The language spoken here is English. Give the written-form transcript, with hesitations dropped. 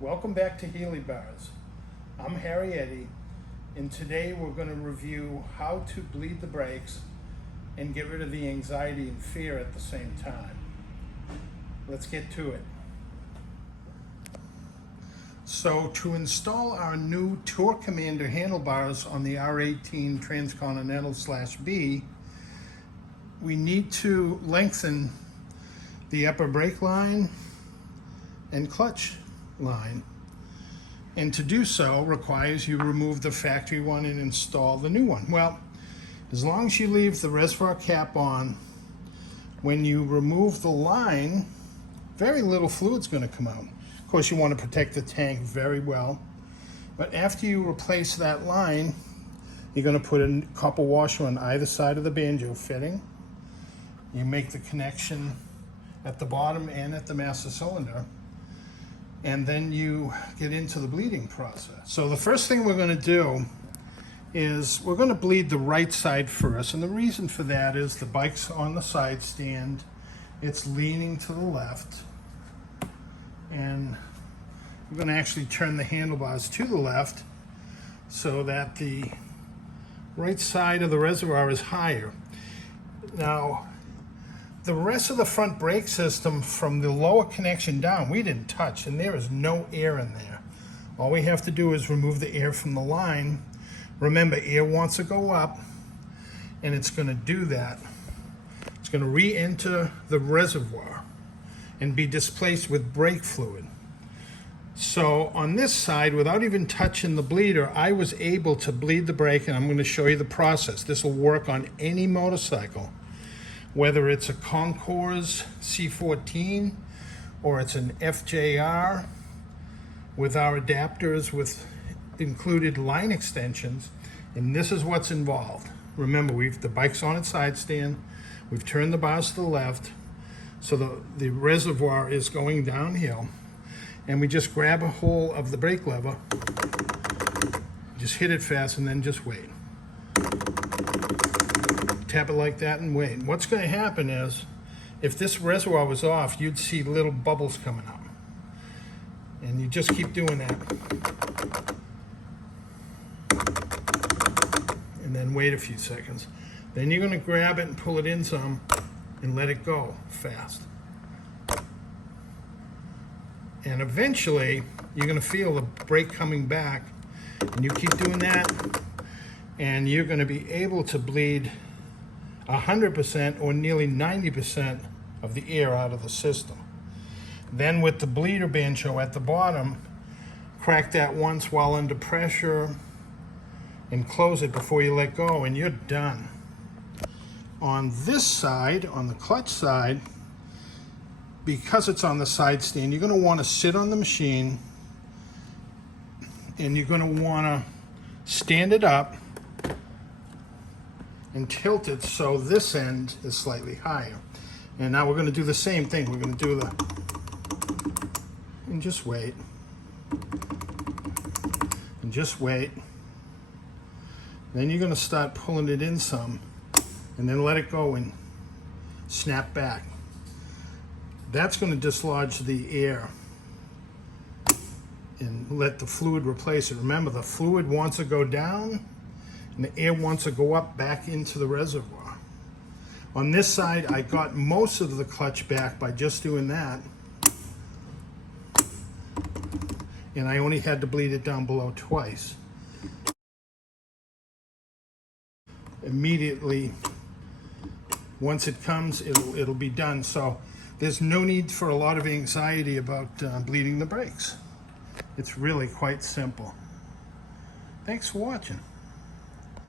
Welcome back to Healy Bars. I'm R18, and today we're going to review how to bleed the brakes and get rid of the anxiety and fear at the same time. Let's get to it. So to install our new Tour Commander handlebars on the R18 Transcontinental/B, we need to lengthen the upper brake line and clutch line, and to do so requires you remove the factory one and install the new one. Well, as long as you leave the reservoir cap on, when you remove the line, very little fluid's going to come out. Of course, you want to protect the tank very well, but after you replace that line, you're going to put a copper washer on either side of the banjo fitting. You make the connection at the bottom and at the master cylinder, and then you get into the bleeding process. So the first thing we're going to do is we're going to bleed the right side first, and the reason for that is the bike's on the side stand, it's leaning to the left, and we're going to actually turn the handlebars to the left so that the right side of the reservoir is higher. Now, the rest of the front brake system from the lower connection down, we didn't touch, and there is no air in there. All we have to do is remove the air from the line. Remember, air wants to go up, and it's going to do that. It's going to re-enter the reservoir and be displaced with brake fluid. So on this side, without even touching the bleeder, I was able to bleed the brake, and I'm going to show you the process. This will work on any motorcycle, whether it's a Concours C14 or it's an FJR with our adapters with included line extensions. And this is what's involved. Remember, the bike's on its side stand, we've turned the bars to the left, so the reservoir is going downhill, and we just grab a hold of the brake lever, just hit it fast, and then just wait. Tap it like that and wait. What's going to happen is, if this reservoir was off, you'd see little bubbles coming up. And you just keep doing that. And then wait a few seconds. Then you're going to grab it and pull it in some and let it go fast. And eventually, you're going to feel the brake coming back. And you keep doing that, and you're going to be able to bleed 100% or nearly 90% of the air out of the system. Then with the bleeder banjo at the bottom, crack that once while under pressure and close it before you let go, and you're done. On this side, on the clutch side, because it's on the side stand, you're going to want to sit on the machine, and you're going to want to stand it up and tilt it so this end is slightly higher. And now we're going to do the same thing. We're going to do and just wait. And just wait. Then you're going to start pulling it in some, and then let it go and snap back. That's going to dislodge the air and let the fluid replace it. Remember, the fluid wants to go down, and the air wants to go up back into the reservoir. On this side, I got most of the clutch back by just doing that. And I only had to bleed it down below twice. Immediately, once it comes, it'll be done. So there's no need for a lot of anxiety about bleeding the brakes. It's really quite simple. Thanks for watching.